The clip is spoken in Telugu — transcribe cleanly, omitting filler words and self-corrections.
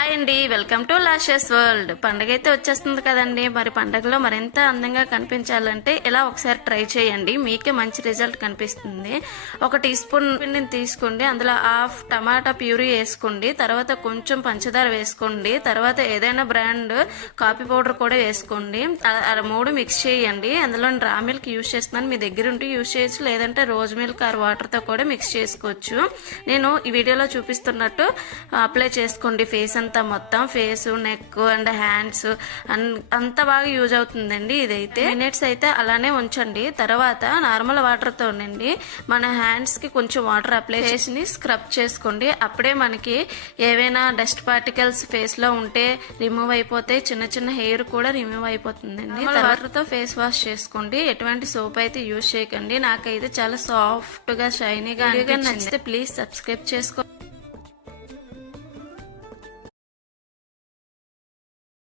హాయ్ అండి, వెల్కమ్ టు లాషెస్ వరల్డ్. పండగ అయితే వచ్చేస్తుంది కదండి. మరి పండగలో మరింత అందంగా కనిపించాలంటే ఇలా ఒకసారి ట్రై చేయండి, మీకే మంచి రిజల్ట్ కనిపిస్తుంది. 1 టీ స్పూన్ పిండిని తీసుకోండి, అందులో హాఫ్ టమాటా ప్యూరీ వేసుకోండి, తర్వాత కొంచెం పంచదార వేసుకోండి, తర్వాత ఏదైనా బ్రాండ్ కాఫీ పౌడర్ కూడా వేసుకోండి. 3 మిక్స్ చేయండి. అందులో రా మిల్క్ యూజ్ చేస్తున్నాను, మీ దగ్గర ఉంటే యూజ్ చేయొచ్చు, లేదంటే రోజ్ మిల్క్ ఆర్ వాటర్తో కూడా మిక్స్ చేసుకోవచ్చు. నేను ఈ వీడియోలో చూపిస్తున్నట్టు అప్లై చేసుకోండి. ఫేస్ అంతా మొత్తం, ఫేస్, నెక్ అండ్ హ్యాండ్స్ అంతా బాగా యూజ్ అవుతుందండి. ఇదైతే మినిట్స్ అయితే అలానే ఉంచండి. తర్వాత నార్మల్ వాటర్ తోనండి మన హ్యాండ్స్ కి కొంచెం వాటర్ అప్లై చేసి స్క్రబ్ చేసుకోండి. అప్పుడే మనకి ఏవైనా డస్ట్ పార్టికల్స్ ఫేస్ లో ఉంటే రిమూవ్ అయిపోతే, చిన్న చిన్న హెయిర్ కూడా రిమూవ్ అయిపోతుందండి. వాటర్ తో ఫేస్ వాష్ చేసుకోండి, ఎటువంటి సోప్ అయితే యూజ్ చేయకండి. నాకైతే చాలా సాఫ్ట్ గా షైనీగా నచ్చితే ప్లీజ్ సబ్స్క్రైబ్ చేసుకో.